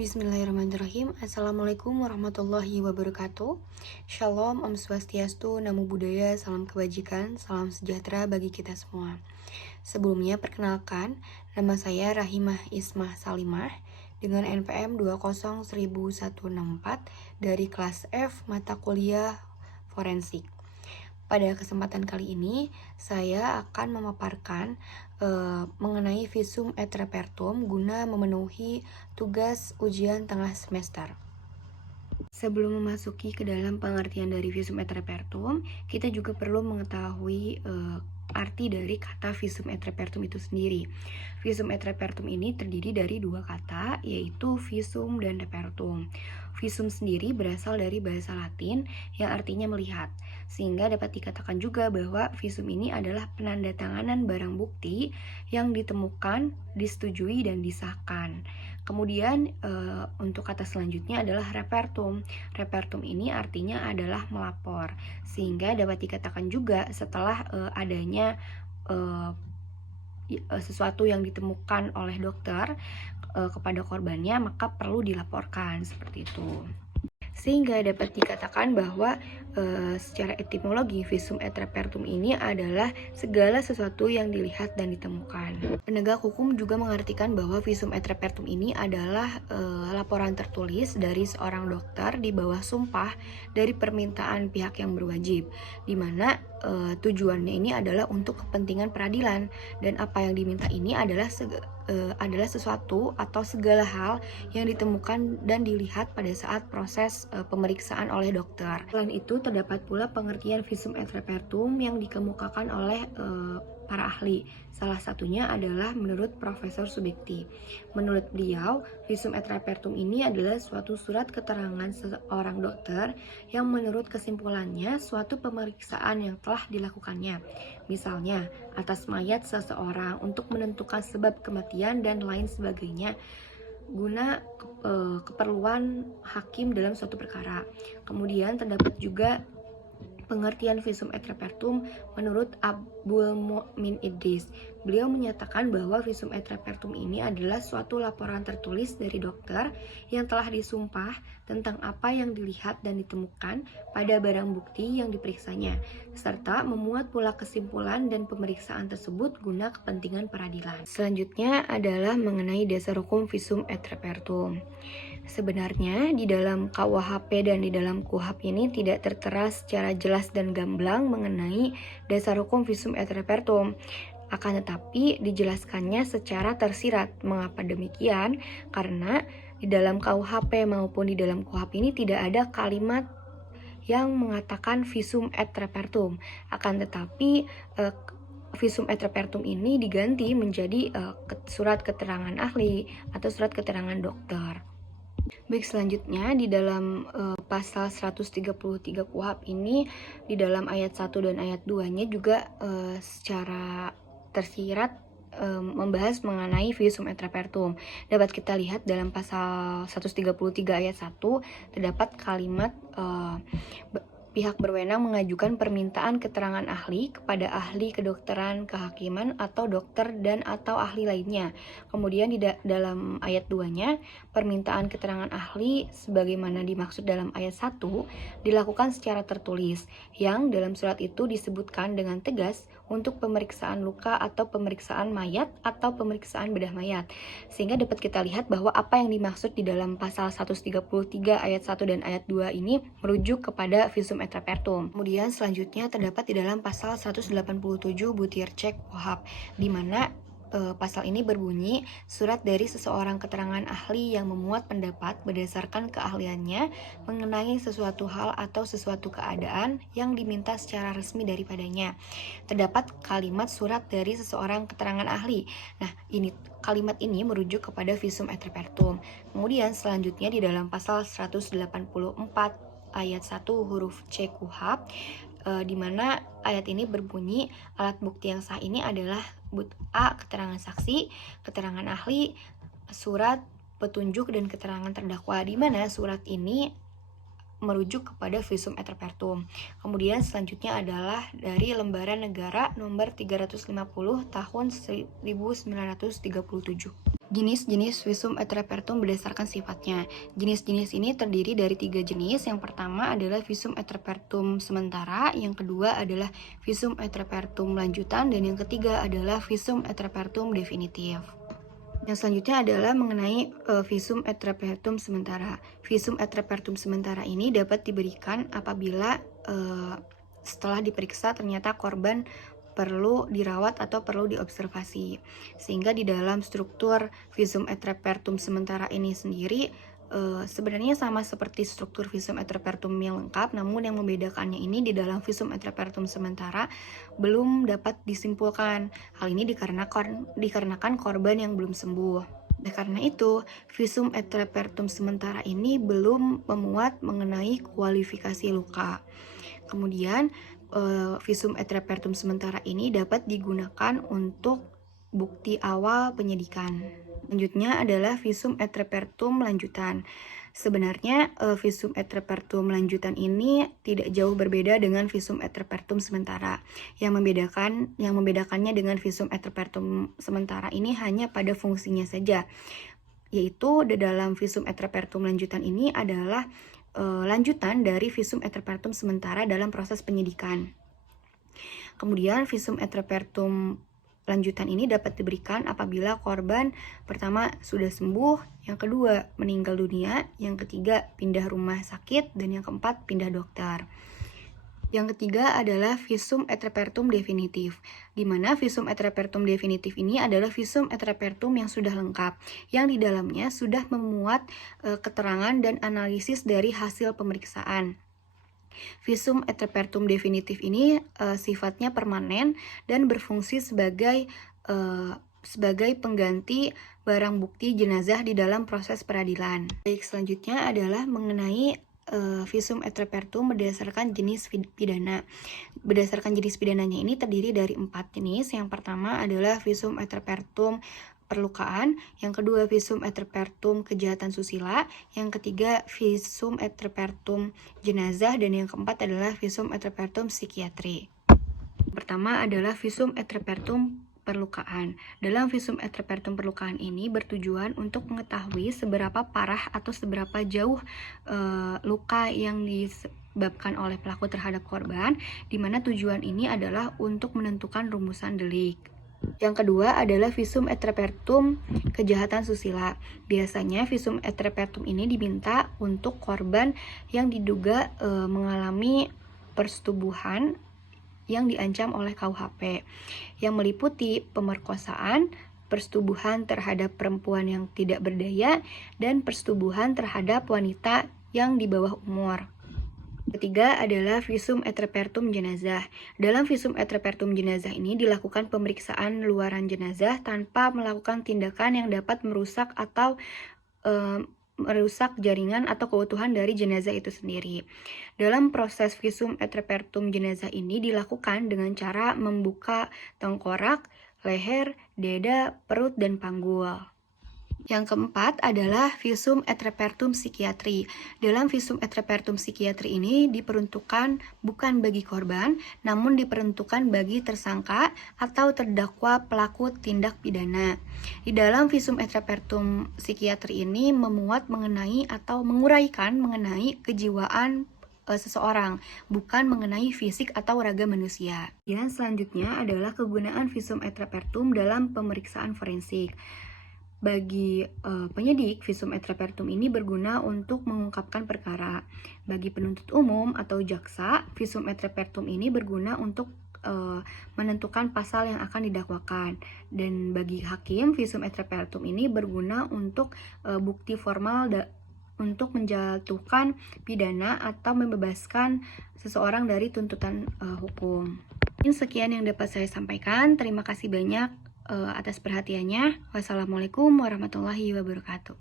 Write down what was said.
Bismillahirrahmanirrahim. Assalamualaikum warahmatullahi wabarakatuh. Shalom, Om Swastiastu, Namo Buddhaya, salam kebajikan, salam sejahtera bagi kita semua. Sebelumnya perkenalkan, nama saya Rahimah Ismah Salimah dengan NPM 2010164 dari kelas F mata kuliah Forensik. Pada kesempatan kali ini, saya akan memaparkan mengenai visum et repertum guna memenuhi tugas ujian tengah semester. Sebelum memasuki ke dalam pengertian dari visum et repertum, kita juga perlu mengetahui arti dari kata visum et repertum itu sendiri. Visum et repertum ini terdiri dari dua kata, yaitu visum dan repertum. Visum sendiri berasal dari bahasa Latin yang artinya melihat, sehingga dapat dikatakan juga bahwa visum ini adalah penandatanganan barang bukti yang ditemukan, disetujui, dan disahkan. Kemudian untuk kata selanjutnya adalah repertum. Repertum ini artinya adalah melapor, sehingga dapat dikatakan juga setelah adanya sesuatu yang ditemukan oleh dokter kepada korbannya, maka perlu dilaporkan seperti itu. Sehingga dapat dikatakan bahwa secara etimologi visum et repertum ini adalah segala sesuatu yang dilihat dan ditemukan. Penegak hukum juga mengartikan bahwa visum et repertum ini adalah laporan tertulis dari seorang dokter di bawah sumpah dari permintaan pihak yang berwajib, di mana tujuannya ini adalah untuk kepentingan peradilan, dan apa yang diminta ini adalah sesuatu atau segala hal yang ditemukan dan dilihat pada saat proses pemeriksaan oleh dokter. Selain itu, terdapat pula pengertian visum et repertum yang dikemukakan oleh para ahli. Salah satunya adalah menurut Profesor Subekti. Menurut beliau, visum et repertum ini adalah suatu surat keterangan seorang dokter yang menurut kesimpulannya suatu pemeriksaan yang telah dilakukannya. Misalnya, atas mayat seseorang untuk menentukan sebab kematian dan lain sebagainya, guna keperluan hakim dalam suatu perkara. Kemudian terdapat juga pengertian visum et repertum menurut Abdul Mukmin Idris. Beliau menyatakan bahwa visum et repertum ini adalah suatu laporan tertulis dari dokter yang telah disumpah tentang apa yang dilihat dan ditemukan pada barang bukti yang diperiksanya, serta memuat pula kesimpulan dan pemeriksaan tersebut guna kepentingan peradilan. Selanjutnya adalah mengenai dasar hukum visum et repertum. Sebenarnya di dalam KUHP dan di dalam KUHP ini tidak tertera secara jelas dan gamblang mengenai dasar hukum visum et repertum. Akan tetapi dijelaskannya secara tersirat. Mengapa demikian? Karena di dalam KUHP maupun di dalam KUHP ini tidak ada kalimat yang mengatakan visum et repertum. Akan tetapi visum et repertum ini diganti menjadi surat keterangan ahli atau surat keterangan dokter. Baik, selanjutnya di dalam pasal 133 KUHP ini, di dalam ayat 1 dan ayat 2-nya juga secara tersirat membahas mengenai visum et repertum. Dapat kita lihat dalam pasal 133 ayat 1 terdapat kalimat pihak berwenang mengajukan permintaan keterangan ahli kepada ahli kedokteran kehakiman atau dokter dan atau ahli lainnya. Kemudian di dalam ayat 2-nya, permintaan keterangan ahli sebagaimana dimaksud dalam ayat 1 dilakukan secara tertulis, yang dalam surat itu disebutkan dengan tegas untuk pemeriksaan luka atau pemeriksaan mayat atau pemeriksaan bedah mayat. Sehingga dapat kita lihat bahwa apa yang dimaksud di dalam pasal 133 ayat 1 dan ayat 2 ini merujuk kepada visum et repertum. Kemudian selanjutnya terdapat di dalam pasal 187 butir cek KUHP, di mana pasal ini berbunyi, surat dari seseorang keterangan ahli yang memuat pendapat berdasarkan keahliannya mengenai sesuatu hal atau sesuatu keadaan yang diminta secara resmi daripadanya. Terdapat kalimat surat dari seseorang keterangan ahli. Nah, kalimat ini merujuk kepada visum et repertum. Kemudian selanjutnya di dalam pasal 184 ayat 1 huruf C KUHP, di mana ayat ini berbunyi, alat bukti yang sah ini adalah A. keterangan saksi, keterangan ahli, surat, petunjuk, dan keterangan terdakwa, di mana surat ini merujuk kepada visum et repertum. Kemudian selanjutnya adalah dari Lembaran Negara nomor 350 tahun 1937. Jenis-jenis visum et repertum berdasarkan sifatnya. Jenis-jenis ini terdiri dari 3 jenis. Yang pertama adalah visum et repertum sementara, yang kedua adalah visum et repertum lanjutan, dan yang ketiga adalah visum et repertum definitif. Yang selanjutnya adalah mengenai visum et repertum sementara. Visum et repertum sementara ini dapat diberikan apabila setelah diperiksa ternyata korban perlu dirawat atau perlu diobservasi. Sehingga di dalam struktur visum et repertum sementara ini sendiri sebenarnya sama seperti struktur visum et repertum yang lengkap, namun yang membedakannya ini di dalam visum et repertum sementara belum dapat disimpulkan. Hal ini dikarenakan korban yang belum sembuh. Karena itu, visum et repertum sementara ini belum memuat mengenai kualifikasi luka. Kemudian, visum et repertum sementara ini dapat digunakan untuk bukti awal penyidikan. Selanjutnya adalah visum et repertum lanjutan. Sebenarnya visum et repertum lanjutan ini tidak jauh berbeda dengan visum et repertum sementara. Yang membedakannya dengan visum et repertum sementara ini hanya pada fungsinya saja, yaitu di dalam visum et repertum lanjutan ini adalah lanjutan dari visum et repertum sementara dalam proses penyidikan. Kemudian visum et repertum lanjutan ini dapat diberikan apabila korban pertama sudah sembuh, yang kedua meninggal dunia, yang ketiga pindah rumah sakit, dan yang keempat pindah dokter. Yang ketiga adalah visum et repertum definitif, di mana visum et repertum definitif ini adalah visum et repertum yang sudah lengkap, yang di dalamnya sudah memuat keterangan dan analisis dari hasil pemeriksaan. Visum et repertum definitif ini sifatnya permanen dan berfungsi sebagai pengganti barang bukti jenazah di dalam proses peradilan. Baik, selanjutnya adalah mengenai visum et repertum berdasarkan jenis pidana. Berdasarkan jenis pidananya ini terdiri dari 4 jenis. Yang pertama adalah visum et repertum perlukaan, yang kedua visum et repertum kejahatan susila, yang ketiga visum et repertum jenazah, dan yang keempat adalah visum et repertum psikiatri. Pertama adalah visum et repertum perlukaan. Dalam visum et repertum perlukaan ini bertujuan untuk mengetahui seberapa parah atau seberapa jauh luka yang disebabkan oleh pelaku terhadap korban, di mana tujuan ini adalah untuk menentukan rumusan delik. Yang kedua adalah visum et repertum kejahatan susila. Biasanya visum et repertum ini diminta untuk korban yang diduga mengalami persetubuhan yang diancam oleh KUHP, yang meliputi pemerkosaan, persetubuhan terhadap perempuan yang tidak berdaya, dan persetubuhan terhadap wanita yang di bawah umur. Ketiga adalah visum et repertum jenazah. Dalam visum et repertum jenazah ini dilakukan pemeriksaan luaran jenazah tanpa melakukan tindakan yang dapat merusak jaringan atau keutuhan dari jenazah itu sendiri. Dalam proses visum et repertum jenazah ini dilakukan dengan cara membuka tengkorak, leher, dada, perut, dan panggul. Yang keempat adalah visum et repertum psikiatri. Dalam visum et repertum psikiatri ini diperuntukkan bukan bagi korban, namun diperuntukkan bagi tersangka atau terdakwa pelaku tindak pidana. Di dalam visum et repertum psikiatri ini memuat mengenai atau menguraikan mengenai kejiwaan seseorang, bukan mengenai fisik atau raga manusia. Dan selanjutnya adalah kegunaan visum et repertum dalam pemeriksaan forensik. Bagi penyidik, visum et repertum ini berguna untuk mengungkapkan perkara. Bagi penuntut umum atau jaksa, visum et repertum ini berguna untuk menentukan pasal yang akan didakwakan. Dan bagi hakim, visum et repertum ini berguna untuk bukti formal untuk menjatuhkan pidana atau membebaskan seseorang dari tuntutan hukum. Sekian yang dapat saya sampaikan. Terima kasih banyak atas perhatiannya. Wassalamualaikum warahmatullahi wabarakatuh.